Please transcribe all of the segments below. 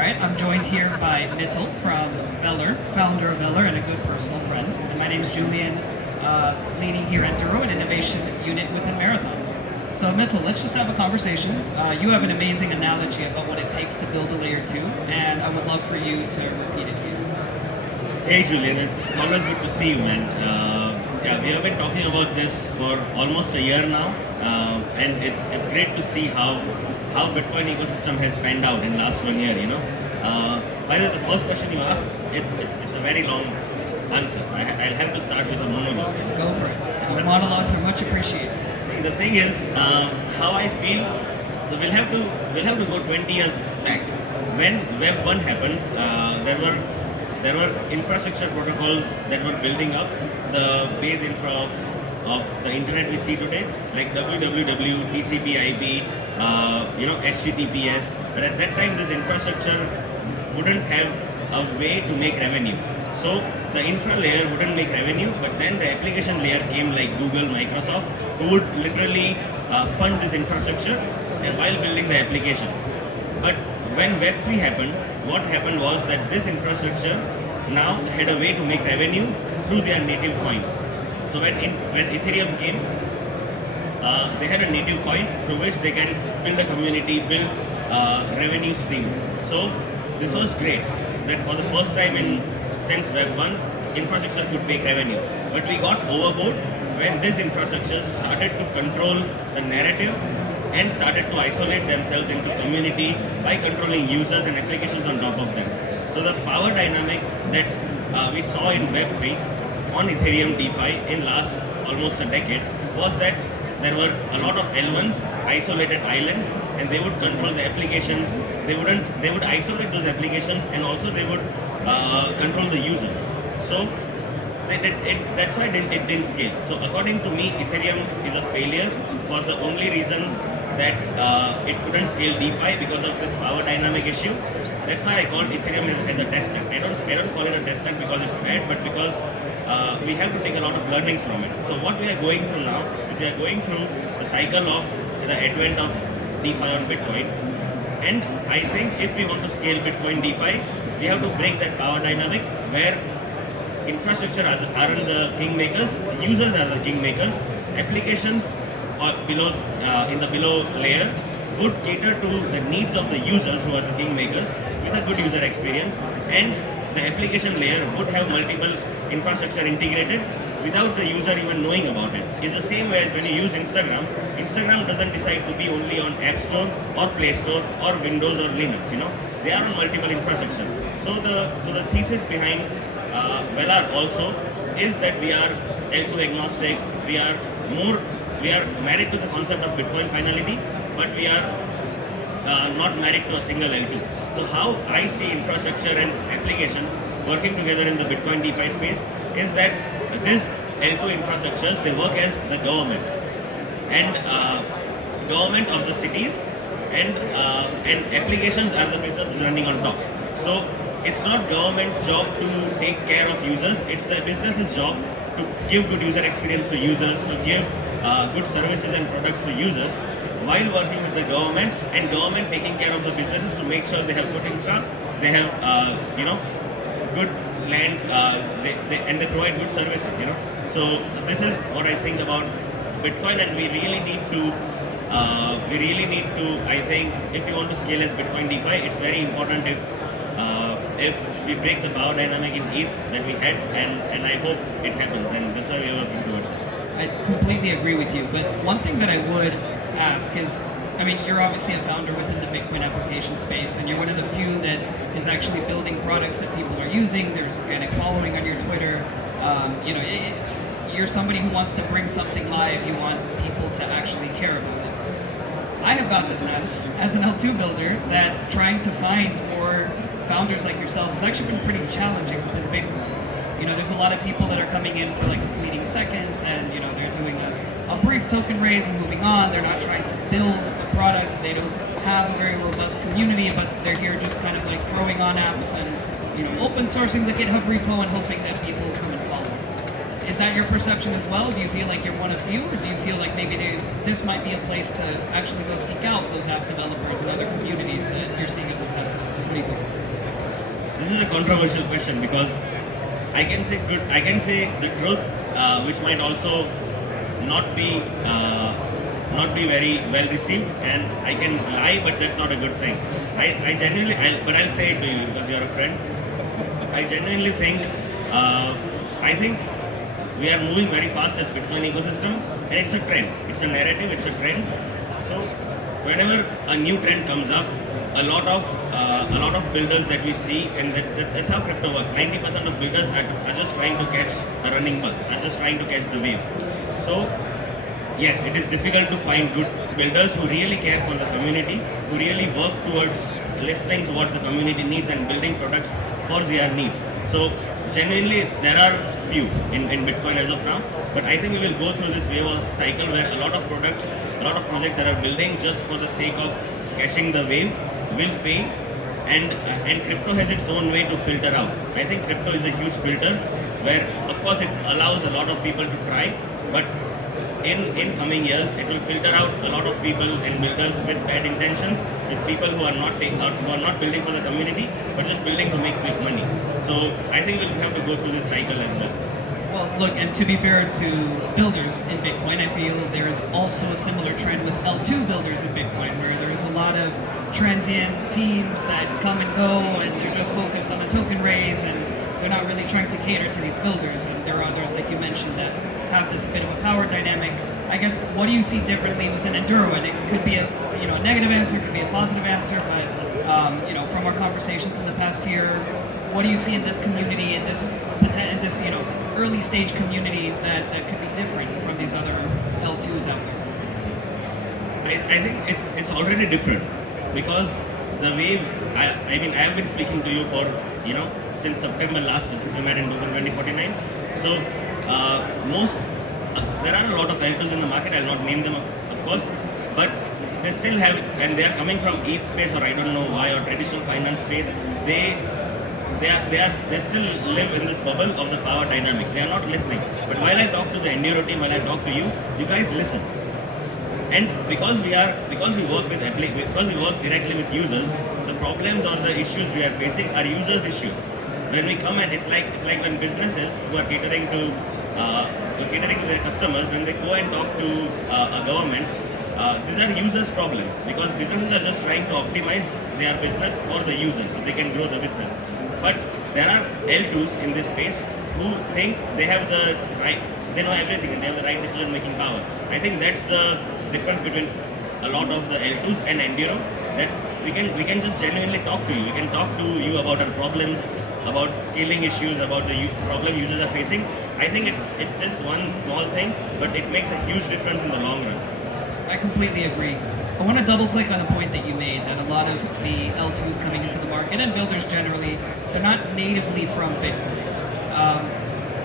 right, I'm joined here by Mithil from Velar, founder of Velar and a good personal friend. And my name is Jullian, leading here at Enduro, an innovation unit within Marathon. So Mithil, let's just have a conversation. You have an amazing analogy about what it takes to build a layer 2, and I would love for you to repeat it here. Hey Jullian, it's always good to see you, man. Yeah, we have been talking about this for almost a year now, and it's great to see how Bitcoin ecosystem has panned out in last 1 year. By the way, the first question you asked, it's a very long answer. I'll have to start with a monologue. Go for it. And the monologues are much appreciated. See, the thing is, how I feel. So we'll have to go 20 years back. When Web 1 happened, there were infrastructure protocols that were building up the base infra of the internet we see today, like www, TCP/IP, HTTPS. But at that time, this infrastructure wouldn't have a way to make revenue. So the infra layer wouldn't make revenue, but then the application layer came, like Google, Microsoft, who would literally fund this infrastructure and while building the applications. But when Web 3 happened, what happened was that this infrastructure now had a way to make revenue through their native coins. So when Ethereum came, they had a native coin through which they can build a community, build revenue streams. So this was great that for the first time since Web 1, infrastructure could make revenue. But we got overboard when this infrastructure started to control the narrative and started to isolate themselves into community by controlling users and applications on top of them. So the power dynamic that we saw in Web 3 on Ethereum DeFi in last almost a decade was that there were a lot of L1s, isolated islands, and they would control the applications. They would isolate those applications, and also they would control the users. So that's why it didn't scale. So according to me, Ethereum is a failure for the only reason that it couldn't scale DeFi because of this power dynamic issue. That's why I called Ethereum as a testnet. I don't call it a testnet because it's bad, but because we have to take a lot of learnings from it. So what we are going through now is we are going through the cycle of the advent of DeFi on Bitcoin. And I think if we want to scale Bitcoin DeFi, we have to break that power dynamic where infrastructure aren't the kingmakers, users are the kingmakers, applications or in the below layer would cater to the needs of the users who are the kingmakers with a good user experience, and the application layer would have multiple infrastructure integrated without the user even knowing about it. It's the same way as when you use Instagram. Instagram doesn't decide to be only on App Store or Play Store or Windows or Linux. They are on multiple infrastructure. So the thesis behind Velar also is that we are L2 agnostic. We are married to the concept of Bitcoin finality, but we are not married to a single L2. So how I see infrastructure and applications working together in the Bitcoin DeFi space is that these L2 infrastructures, they work as the governments and government of the cities, and applications are the businesses running on top. So it's not government's job to take care of users, it's the business's job to give good user experience to users, to give good services and products to users while working with the government, and government taking care of the businesses to make sure they have good infra, they have good land, and they provide good services. So this is what I think about Bitcoin, and we really need to. I think if you want to scale as Bitcoin DeFi, it's very important if we break the power dynamic in ETH that we had, and I hope it happens, and that's why we are working towards it. I completely agree with you, but one thing that I would ask is, you're obviously a founder within the Bitcoin application space, and you're one of the few that is actually building products that people are using. There's organic following on your Twitter. You're somebody who wants to bring something live. You want people to actually care about it. I have gotten the sense, as an L2 builder, that trying to find more founders like yourself has actually been pretty challenging within Bitcoin. There's a lot of people that are coming in for like a fleeting second, and they're doing a brief token raise and moving on. They're not trying to build a product. They don't have a very robust community, but they're here just kind of like throwing on apps and open sourcing the GitHub repo and hoping that people come and follow. Is that your perception as well? Do you feel like you're one of few, or do you feel like maybe this might be a place to actually go seek out those app developers and other communities that you're seeing as a Tesla? What do you think? This is a controversial question because I can say the truth, which might also not be very well received, and I can lie, but that's not a good thing. I genuinely, but I'll say it to you because you're a friend. I genuinely think, I think we are moving very fast as Bitcoin ecosystem, and it's a trend. It's a narrative. It's a trend. So whenever a new trend comes up, a lot of builders that we see, and that's how crypto works. 90% of builders are just trying to catch a running bus, are just trying to catch the wave. So yes, it is difficult to find good builders who really care for the community, who really work towards listening to what the community needs and building products for their needs. So genuinely, there are few in Bitcoin as of now, but I think we will go through this wave of cycle where a lot of products, a lot of projects that are building just for the sake of catching the wave will fail, and crypto has its own way to filter out. I think crypto is a huge filter where, of course, it allows a lot of people to try, but in coming years, it will filter out a lot of people and builders with bad intentions, with people who are not building for the community, but just building to make quick money. So I think we'll have to go through this cycle as well. Well, look, and to be fair to builders in Bitcoin, I feel there is also a similar trend with L2 builders in Bitcoin, where there's a lot of transient teams that come and go, and they're just focused on a token raise, and they're not really trying to cater to these builders. And there are others, like you mentioned, that have this bit of a power dynamic. I guess, what do you see differently with an Enduro? And it could be a negative answer, it could be a positive answer, but from our conversations in the past year, what do you see in this community, in this early stage community that could be different from these other L2s out there? I think it's already different because the wave. I mean, I have been speaking to you for since September last year, since we met in 2049. So there are a lot of L2s in the market. I'll not name them, of course, but they still have, and they are coming from ETH space, or I don't know why, or traditional finance space. They still live in this bubble of the power dynamic. They are not listening. But while I talk to the Enduro team, while I talk to you guys listen. And because we work directly with users, the problems or the issues we are facing are users' issues. When we come and it's like when businesses who are catering to their customers, when they go and talk to a government, these are users' problems because businesses are just trying to optimize their business for the users so they can grow the business. But there are L2s in this space who think they have the right, they know everything and they have the right decision-making power. I think that's the difference between a lot of the L2s and Enduro, that we can just genuinely talk to you. We can talk to you about our problems, about scaling issues, about the problem users are facing. I think it's this one small thing, but it makes a huge difference in the long run. I completely agree. I want to double click on a point that you made, that a lot of the L2s coming into the market, and builders generally, they're not natively from Bitcoin.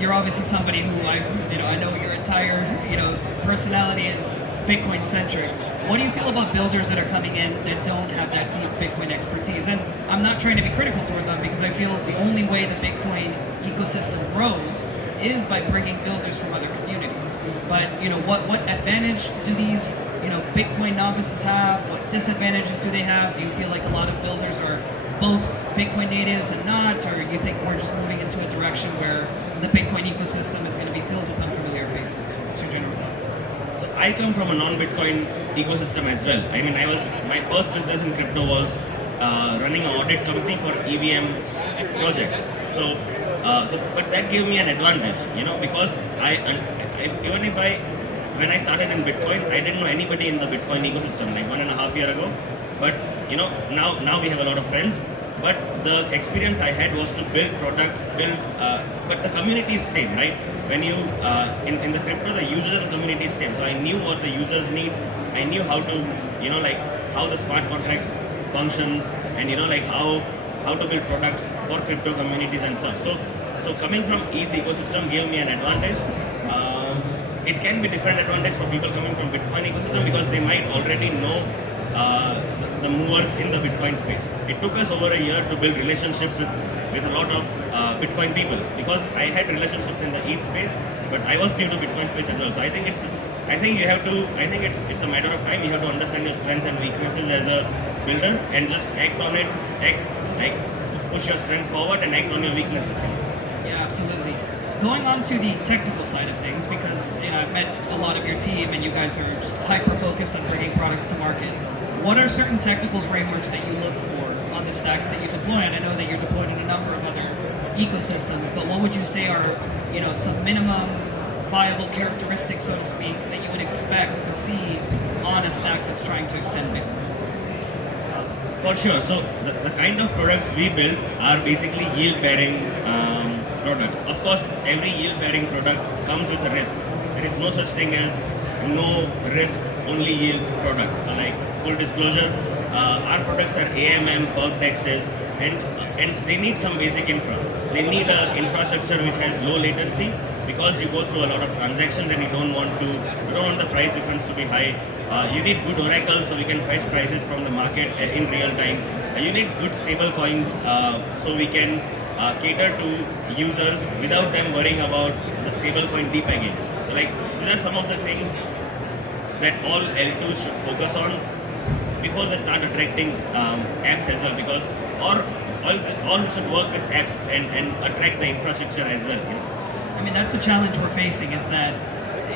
You're obviously somebody who I know your entire personality is Bitcoin centric. What do you feel about builders that are coming in that don't have that deep Bitcoin expertise? And I'm not trying to be critical toward them, because I feel the only way the Bitcoin ecosystem grows is by bringing builders from other communities. But what advantage do these Bitcoin novices have? What disadvantages do they have? Do you feel like a lot of builders are both Bitcoin natives and not, or you think we're just moving into a direction where the Bitcoin ecosystem is going to be filled with unfamiliar faces? What's your general thoughts? So I come from a non-Bitcoin ecosystem as well. I mean, my first business in crypto was running an audit company for EVM projects. But that gave me an advantage, because when I started in Bitcoin, I didn't know anybody in the Bitcoin ecosystem like 1.5 years ago. But now we have a lot of friends. But the experience I had was to build products, but the community is same, right? When you in the crypto, the users and the community is same. So I knew what the users need. I knew how to, how the smart contracts functions, and how to build products for crypto communities and stuff. So coming from ETH ecosystem gave me an advantage. It can be different advantage for people coming from Bitcoin ecosystem because they might already know the movers in the Bitcoin space. It took us over a year to build relationships with a lot of Bitcoin people, because I had relationships in the ETH space, but I was new to Bitcoin space as well. So I think it's a matter of time. You have to understand your strengths and weaknesses as a builder and just act on it, push your strengths forward and act on your weaknesses. Yeah, absolutely. Going on to the technical side of things, because I've met a lot of your team and you guys are just hyper focused on bringing products to market. What are certain technical frameworks that you look for on the stacks that you deploy? And I know that you're deployed in a number of other ecosystems, but what would you say are some minimum viable characteristics, so to speak, that you would expect to see on a stack that's trying to extend Bitcoin? For sure. So the kind of products we build are basically yield-bearing products. Of course, every yield-bearing product comes with a risk. There is no such thing as no risk, only yield product. So like full disclosure, our products are AMM, perp dexes, and they need some basic infra. They need an infrastructure which has low latency, because you go through a lot of transactions and you don't want the price difference to be high. You need good oracles so we can fetch prices from the market in real time. You need good stable coins so we can cater to users without them worrying about the stable coin depegging. Like, these are some of the things that all L2s should focus on before they start attracting apps as well, because all should work with apps and attract the infrastructure as well. I mean, that's the challenge we're facing, is that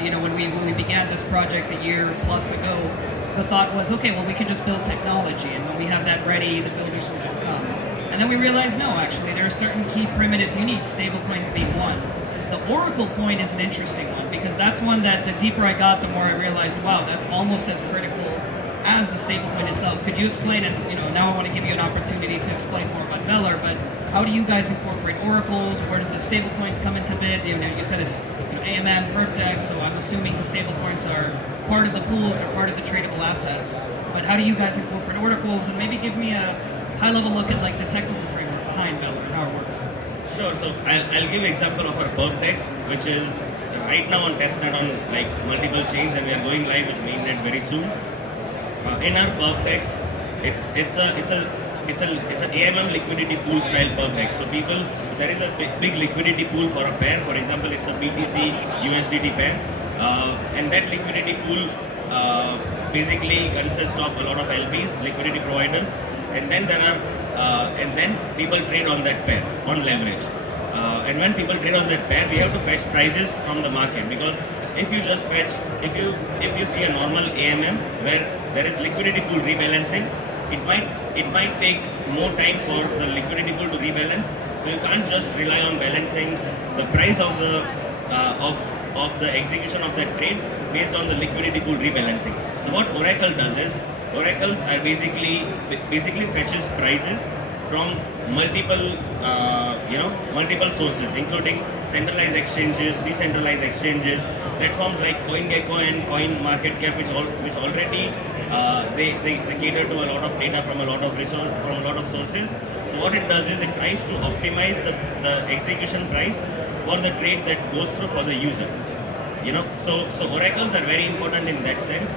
when we began this project a year plus ago, the thought was, okay, well, we can just build technology, and when we have that ready, the builders will just come. And then we realized, no, actually, there are certain key primitives you need, stablecoins being one. The Oracle point is an interesting one, because that's one that the deeper I got, the more I realized, wow, that's almost as critical as the stablecoin itself. Could you explain, and now I want to give you an opportunity to explain more about Velar, but how do you guys incorporate oracles? Where does the stablecoins come into bid? You said it's AMM, perp so I'm assuming the stablecoins are part of the pools or part of the tradable assets. But how do you guys incorporate oracles? And maybe give me a high-level look at like the technical framework behind Velar and how it works. Sure. So I'll give an example of our perp which is right now on testnet on like multiple chains, and we are going live with mainnet very soon. In our perp it's an AMM liquidity pool style perp. So there is a big liquidity pool for a pair. For example, it's a BTC USDT pair, and that liquidity pool basically consists of a lot of LPs, liquidity providers, and then people trade on that pair on leverage. And when people trade on that pair, we have to fetch prices from the market, because if you just fetch, if you see a normal AMM where there is liquidity pool rebalancing, it might take more time for the liquidity pool to rebalance. So you can't just rely on balancing the price of the execution of that trade based on the liquidity pool rebalancing. So what Oracle does is, oracles are basically fetches prices from multiple sources, including centralized exchanges, decentralized exchanges, platforms like CoinGecko and CoinMarketCap, which already they cater to a lot of data from a lot of sources. So what it does is it tries to optimize the execution price for the trade that goes through for the user. So oracles are very important in that sense.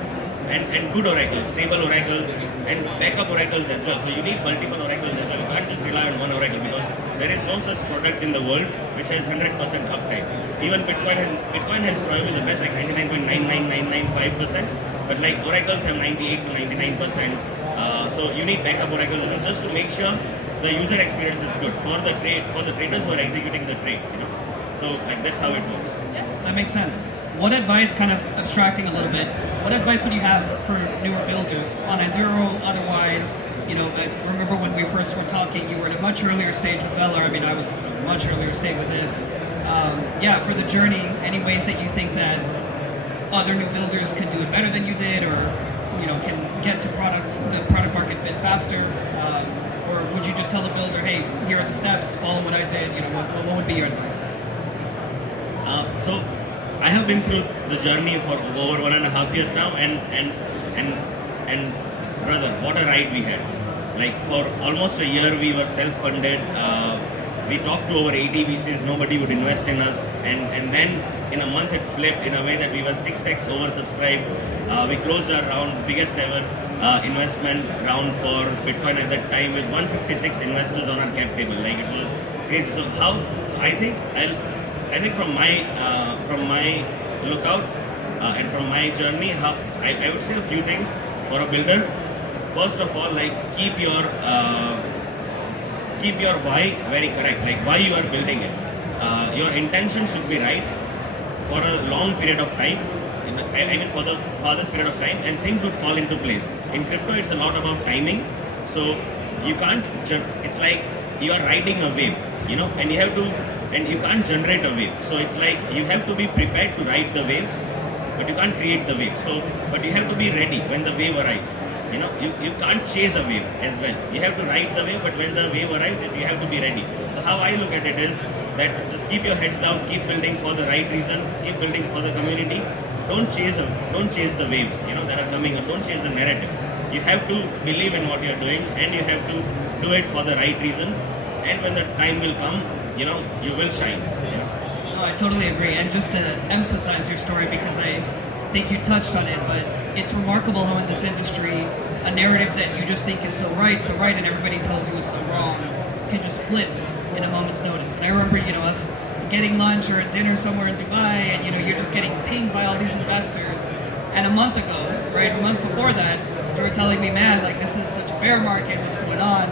And good oracles, stable oracles, and backup oracles as well. So you need multiple oracles as well. You can't just rely on one oracle, because there is no such product in the world which has 100% uptime. Even Bitcoin has probably the best, like 99.99995%, but like oracles have 98 to 99%. So you need backup oracles as well, just to make sure the user experience is good for the traders who are executing the trades. So like that's how it works. Yeah, that makes sense. What advice, kind of abstracting a little bit, what advice would you have for newer builders on Enduro, otherwise? I remember when we first were talking, you were at a much earlier stage with Velar. I mean, I was at a much earlier stage with this. For the journey, any ways that you think that other new builders could do it better than you did, or can get to the product market fit faster? Or would you just tell the builder, hey, here are the steps, follow what I did? What would be your advice? So I have been through the journey for over 1.5 years now, and brother, what a ride we had. Like for almost a year we were self-funded. We talked to over 80 VCs, nobody would invest in us, and then in a month it flipped in a way that we were 6x oversubscribed. We closed our round, biggest ever. investment round for Bitcoin at that time with 156 investors on our cap table. Like it was crazy. So how? So I think from my lookout and from my journey, how I would say a few things for a builder. First of all, like keep your why very correct. Like why you are building it. Your intention should be right for a long period of time. I mean for the farthest period of time, and things would fall into place. In crypto, it's a lot about timing. So you can't. It's like you are riding a wave, and you have to, and you can't generate a wave. So it's like you have to be prepared to ride the wave, but you can't create the wave. So, but you have to be ready when the wave arrives. You can't chase a wave as well. You have to ride the wave, but when the wave arrives, you have to be ready. So how I look at it is that just keep your heads down, keep building for the right reasons, keep building for the community. Don't chase the waves, that are coming up. Don't chase the narratives. You have to believe in what you're doing, and you have to do it for the right reasons. And when the time will come, you will shine. No, I totally agree. And just to emphasize your story, because I think you touched on it, but it's remarkable how in this industry, a narrative that you just think is so right, and everybody tells you is so wrong, can just flip in a moment's notice. And I remember, us getting lunch or a dinner somewhere in Dubai, and you're just getting pinged by all these investors. And a month before that, you were telling me, man, like this is such a bear market, what's going on?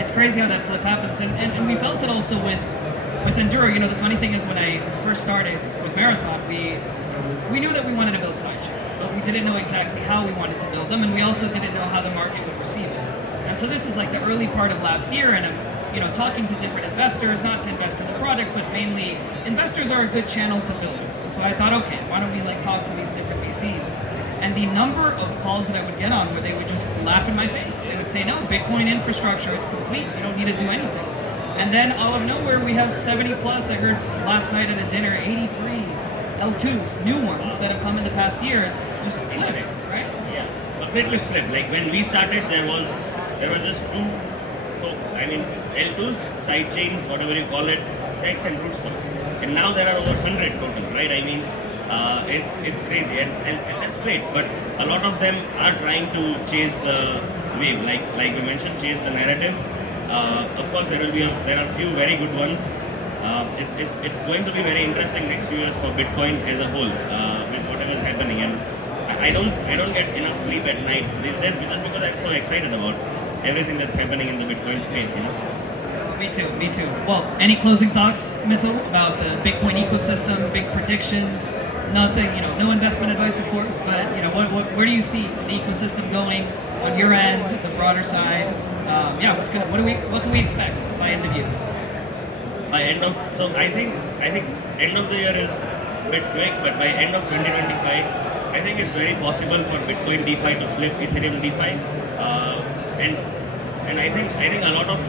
It's crazy how that flip happens. And we felt it also with Enduro. The funny thing is when I first started with Marathon, we knew that we wanted to build sidechains, but we didn't know exactly how we wanted to build them, and we also didn't know how the market would receive it. And so this is like the early part of last year, and I'm talking to different investors, not to invest in the product, but mainly investors are a good channel to builders. And so I thought, okay, why don't we talk to these different VCs? And the number of calls that I would get on where they would just laugh in my face. They would say, no, Bitcoin infrastructure, it's complete. You don't need to do anything. And then out of nowhere, we have 70 plus. I heard last night at a dinner, 83 L2s, new ones that have come in the past year, just flipped, right? Yeah, completely flipped. Like when we started, there was just two. So I mean, L2s, side chains, whatever you call it, stacks and rootstock. And now there are over 100 total, right? I mean, it's crazy, and that's great. But a lot of them are trying to chase the wave, like you mentioned, chase the narrative. Of course, there are a few very good ones. It's going to be very interesting next few years for Bitcoin as a whole, with whatever is happening. And I don't get enough sleep at night these days just because I'm so excited about everything that's happening in the Bitcoin space. Me too. Well, any closing thoughts, Mithil, about the Bitcoin ecosystem, big predictions? Nothing, no investment advice, of course, but where do you see the ecosystem going on your end, the broader side? What can we expect by end of year? I think end of the year is a bit quick, but by end of 2025, I think it's very possible for Bitcoin DeFi to flip Ethereum DeFi, and I think a lot of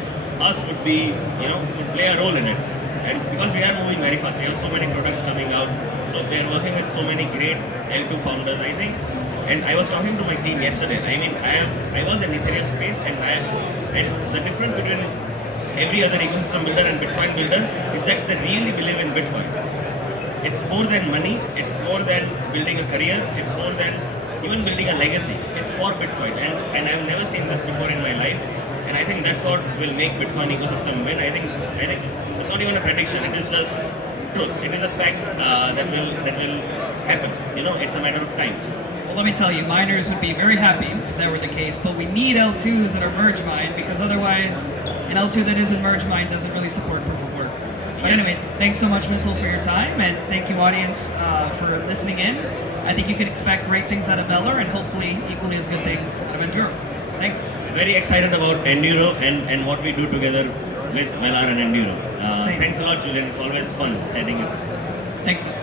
us would play a role in it, and because we are moving very fast, we have so many products coming out, so we are working with so many great L2 founders, I think. And I was talking to my team yesterday. I mean, I was in Ethereum space, and the difference between every other ecosystem builder and Bitcoin builder is that they really believe in Bitcoin. It's more than money. It's more than building a career. It's more than even building a legacy. It's for Bitcoin, and I've never seen this before in my life. And I think that's what will make Bitcoin ecosystem win. I think it's not even a prediction. It is just truth. It is a fact that will happen. It's a matter of time. Well, let me tell you, miners would be very happy if that were the case, but we need L2s that are merge mined, because otherwise an L2 that isn't merge mined doesn't really support proof of work. But anyway, thanks so much, Mithil, for your time, and thank you, audience, for listening in. I think you can expect great things out of Velar, and hopefully equally as good things out of Enduro. Thanks. Very excited about Enduro and what we do together with Velar and Enduro. Thanks a lot, Jullian. It's always fun chatting with you. Thanks, man.